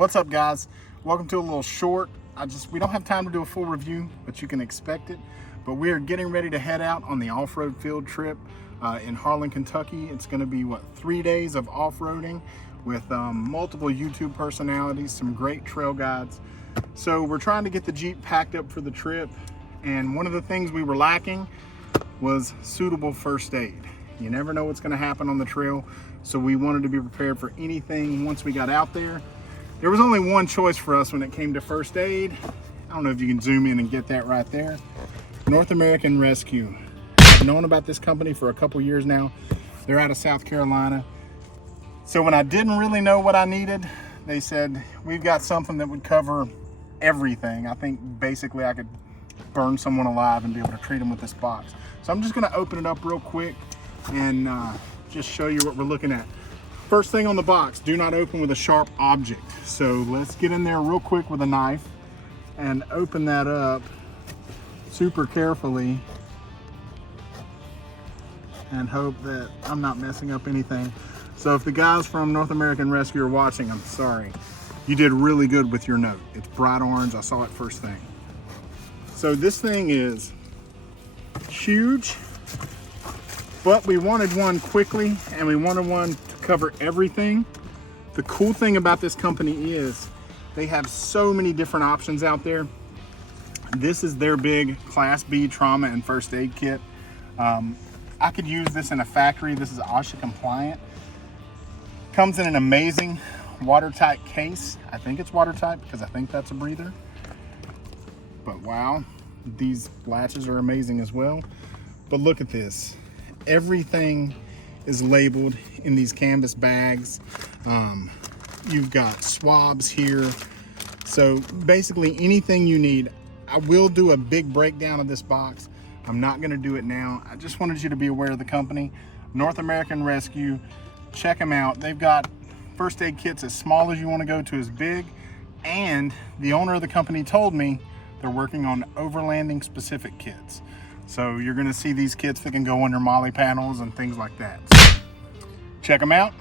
What's up, guys? Welcome to a little short. We don't have time to do a full review, but you can expect it. But we are getting ready to head out on the off-road field trip in Harlan, Kentucky. It's going to be 3 days of off-roading with multiple YouTube personalities, some great trail guides. So we're trying to get the Jeep packed up for the trip, and one of the things we were lacking was suitable first aid. You never know what's going to happen on the trail, so we wanted to be prepared for anything once we got out there. There was only one choice for us when it came to first aid. I don't know if you can zoom in and get that right there. North American Rescue. I've known about this company for a couple years now. They're out of South Carolina. So when I didn't really know what I needed, they said, we've got something that would cover everything. I think basically I could burn someone alive and be able to treat them with this box. So I'm just gonna open it up real quick and just show you what we're looking at. First thing on the box, do not open with a sharp object. So let's get in there real quick with a knife and open that up super carefully and hope that I'm not messing up anything. So if the guys from North American Rescue are watching, I'm sorry. You did really good with your note. It's bright orange, I saw it first thing. So this thing is huge, but we wanted one quickly and we wanted one to cover everything. The cool thing about this company is they have so many different options out there. This is their big Class B trauma and first aid kit. I could use this in a factory. This is OSHA compliant. Comes in an amazing watertight case. I think it's watertight because I think that's a breather. But wow, these latches are amazing as well. But look at this. Everything is labeled in these canvas bags. You've got swabs here. So basically anything you need. I will do a big breakdown of this box. I'm not gonna do it now. I just wanted you to be aware of the company. North American Rescue, check them out. They've got first aid kits as small as you wanna go to as big. And the owner of the company told me they're working on overlanding specific kits. So you're gonna see these kits that can go under molly panels and things like that. So check them out.